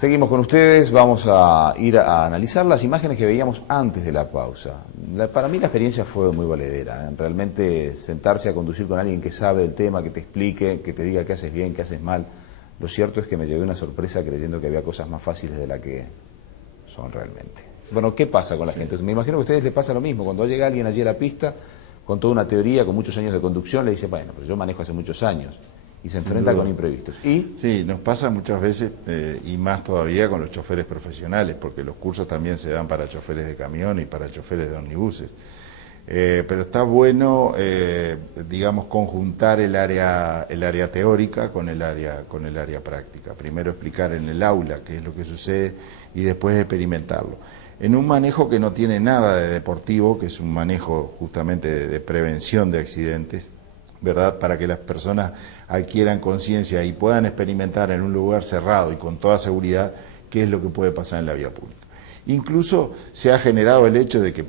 Seguimos con ustedes, vamos a ir a analizar las imágenes que veíamos antes de la pausa. Para mí la experiencia fue muy valedera, ¿eh? Realmente sentarse a conducir con alguien que sabe el tema, que te explique, que te diga qué haces bien, qué haces mal. Lo cierto es que me llevé una sorpresa creyendo que había cosas más fáciles de las que son realmente. Bueno, ¿qué pasa con la gente? Me imagino que a ustedes les pasa lo mismo. Cuando llega alguien allí a la pista con toda una teoría, con muchos años de conducción, le dice, bueno, pero yo manejo hace muchos años. Y se enfrenta con imprevistos. ¿Y? Sí, nos pasa muchas veces, y más todavía con los choferes profesionales, porque los cursos también se dan para choferes de camión y para choferes de ómnibuses. Pero está bueno, digamos, conjuntar el área teórica con el área práctica. Primero explicar en el aula qué es lo que sucede y después experimentarlo. En un manejo que no tiene nada de deportivo, que es un manejo justamente de prevención de accidentes, ¿verdad? Para que las personas adquieran conciencia y puedan experimentar en un lugar cerrado y con toda seguridad qué es lo que puede pasar en la vía pública. Incluso se ha generado el hecho de que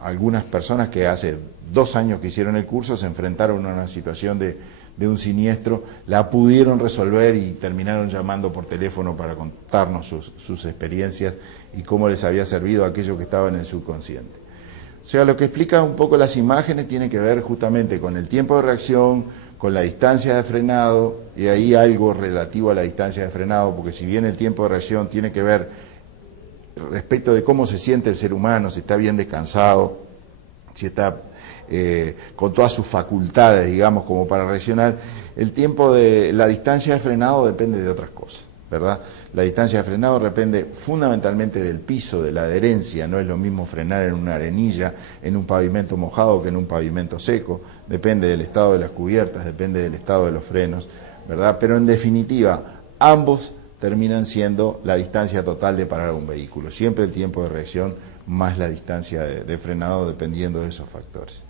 algunas personas que hace 2 años que hicieron el curso se enfrentaron a una situación de un siniestro, la pudieron resolver y terminaron llamando por teléfono para contarnos sus experiencias y cómo les había servido aquello que estaba en el subconsciente. O sea, lo que explica un poco las imágenes tiene que ver justamente con el tiempo de reacción, con la distancia de frenado, y ahí algo relativo a la distancia de frenado, porque si bien el tiempo de reacción tiene que ver respecto de cómo se siente el ser humano, si está bien descansado, si está con todas sus facultades, digamos, como para reaccionar, el tiempo de la distancia de frenado depende de otras cosas, ¿verdad? La distancia de frenado depende fundamentalmente del piso, de la adherencia. No es lo mismo frenar en una arenilla, en un pavimento mojado que en un pavimento seco. Depende del estado de las cubiertas, depende del estado de los frenos, ¿verdad? Pero en definitiva, ambos terminan siendo la distancia total de parar un vehículo. Siempre el tiempo de reacción más la distancia de frenado dependiendo de esos factores.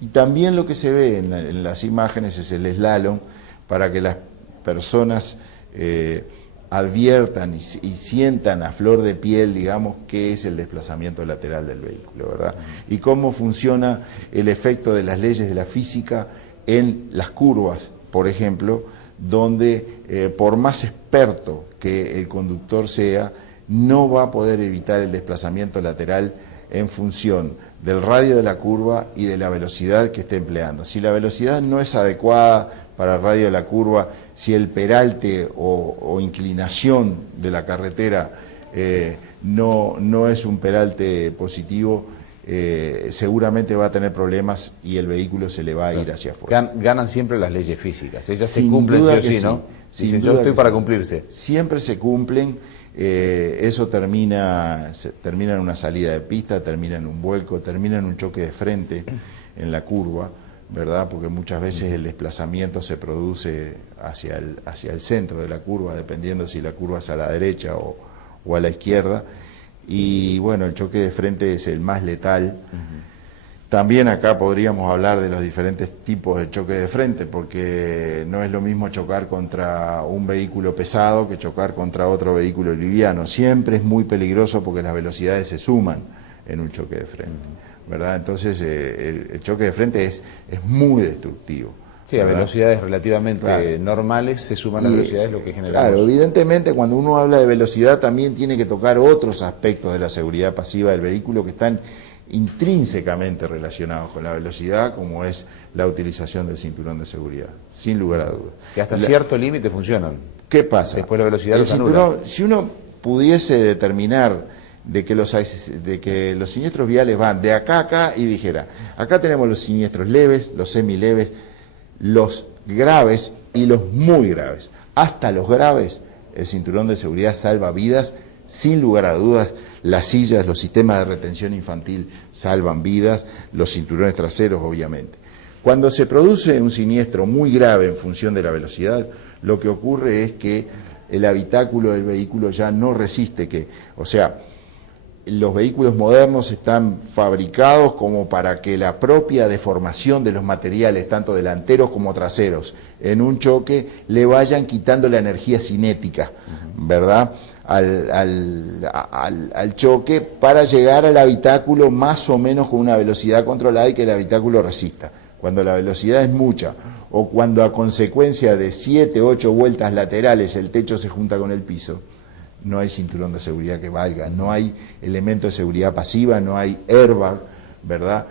Y también lo que se ve en las imágenes es el slalom para que las personas adviertan y sientan a flor de piel, digamos, qué es el desplazamiento lateral del vehículo, ¿verdad? Y cómo funciona el efecto de las leyes de la física en las curvas, por ejemplo, donde por más experto que el conductor sea, no va a poder evitar el desplazamiento lateral en función del radio de la curva y de la velocidad que esté empleando. Si la velocidad no es adecuada para el radio de la curva, si el peralte o inclinación de la carretera no es un peralte positivo, seguramente va a tener problemas y el vehículo se le va a ir hacia afuera. Ganan siempre las leyes físicas, ellas se cumplen sí o sí, ¿no? Dicen, yo estoy para cumplirse. Siempre se cumplen. Eso termina en una salida de pista, termina en un vuelco, termina en un choque de frente en la curva, ¿verdad? Porque muchas veces el desplazamiento se produce hacia el centro de la curva, dependiendo si la curva es a la derecha o a la izquierda, y bueno, el choque de frente es el más letal. También acá podríamos hablar de los diferentes tipos de choque de frente, porque no es lo mismo chocar contra un vehículo pesado que chocar contra otro vehículo liviano. Siempre es muy peligroso porque las velocidades se suman en un choque de frente, ¿verdad? Entonces el choque de frente es muy destructivo. Sí, a velocidades relativamente normales se suman las velocidades, lo que genera. Claro, evidentemente cuando uno habla de velocidad también tiene que tocar otros aspectos de la seguridad pasiva del vehículo que están intrínsecamente relacionados con la velocidad, como es la utilización del cinturón de seguridad, sin lugar a dudas. Que hasta cierto límite funcionan. ¿Qué pasa? Después la velocidad el cinturón, si uno pudiese determinar de que los siniestros viales van de acá a acá y dijera, acá tenemos los siniestros leves, los semileves, los graves y los muy graves. Hasta los graves, el cinturón de seguridad salva vidas, sin lugar a dudas. Las sillas, los sistemas de retención infantil salvan vidas, los cinturones traseros obviamente. Cuando se produce un siniestro muy grave en función de la velocidad, lo que ocurre es que el habitáculo del vehículo ya no resiste los vehículos modernos están fabricados como para que la propia deformación de los materiales, tanto delanteros como traseros, en un choque le vayan quitando la energía cinética, ¿verdad?, al choque, para llegar al habitáculo más o menos con una velocidad controlada y que el habitáculo resista. Cuando la velocidad es mucha, o cuando a consecuencia de 7, 8 vueltas laterales el techo se junta con el piso, no hay cinturón de seguridad que valga, no hay elemento de seguridad pasiva, no hay airbag, ¿verdad?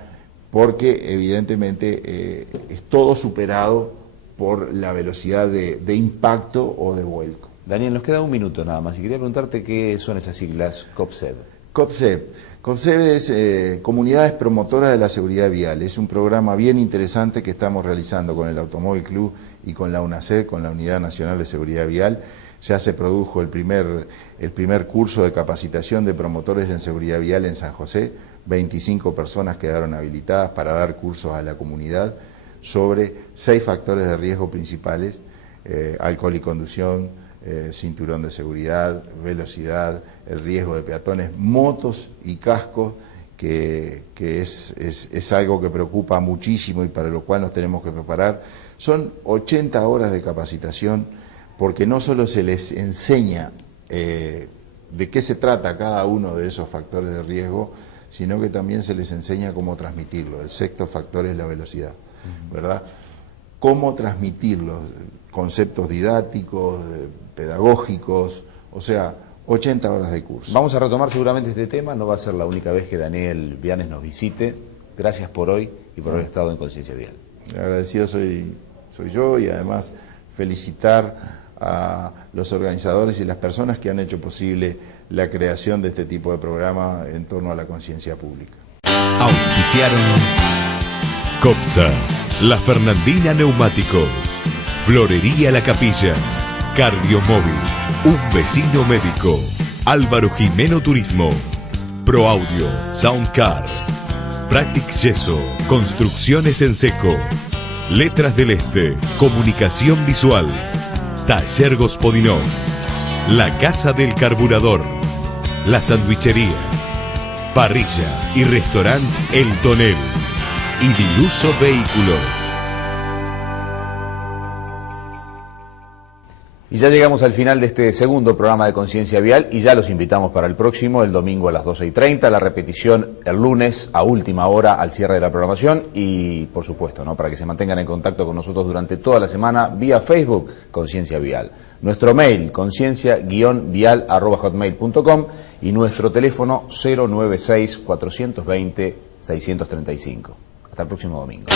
Porque evidentemente es todo superado por la velocidad de impacto o de vuelco. Daniel, nos queda un minuto nada más y quería preguntarte qué son esas siglas COPSEB. COPSEB es Comunidades Promotoras de la Seguridad Vial. Es un programa bien interesante que estamos realizando con el Automóvil Club y con la UNACEG, con la Unidad Nacional de Seguridad Vial. Ya se produjo el primer curso de capacitación de promotores en seguridad vial en San José. 25 personas quedaron habilitadas para dar cursos a la comunidad sobre 6 factores de riesgo principales: alcohol y conducción, cinturón de seguridad, velocidad, el riesgo de peatones, motos y cascos, que es algo que preocupa muchísimo y para lo cual nos tenemos que preparar. Son 80 horas de capacitación, porque no solo se les enseña de qué se trata cada uno de esos factores de riesgo, sino que también se les enseña cómo transmitirlo. El sexto factor es la velocidad, ¿verdad? Cómo transmitirlos, conceptos didácticos, pedagógicos, o sea, 80 horas de curso. Vamos a retomar seguramente este tema, no va a ser la única vez que Daniel Vianes nos visite. Gracias por hoy y por haber estado en Conciencia Vial. Agradecido soy yo, y además felicitar a los organizadores y las personas que han hecho posible la creación de este tipo de programa en torno a la conciencia pública. Auspiciaron COPSA, La Fernandina Neumáticos, Florería La Capilla, Cardiomóvil, Un Vecino Médico, Álvaro Jimeno Turismo, ProAudio, Soundcar, Practic Yeso, Construcciones en Seco, Letras del Este, Comunicación Visual, Taller Gospodinov, La Casa del Carburador, La Sandwichería, Parrilla y Restaurante El Tonel y Diluso Vehículos. Y ya llegamos al final de este segundo programa de Conciencia Vial y ya los invitamos para el próximo, el domingo a las 12:30, la repetición el lunes a última hora al cierre de la programación y, por supuesto, ¿no?, para que se mantengan en contacto con nosotros durante toda la semana vía Facebook, Conciencia Vial. Nuestro mail, conciencia-vial@hotmail.com y nuestro teléfono 096-420-635. Hasta el próximo domingo.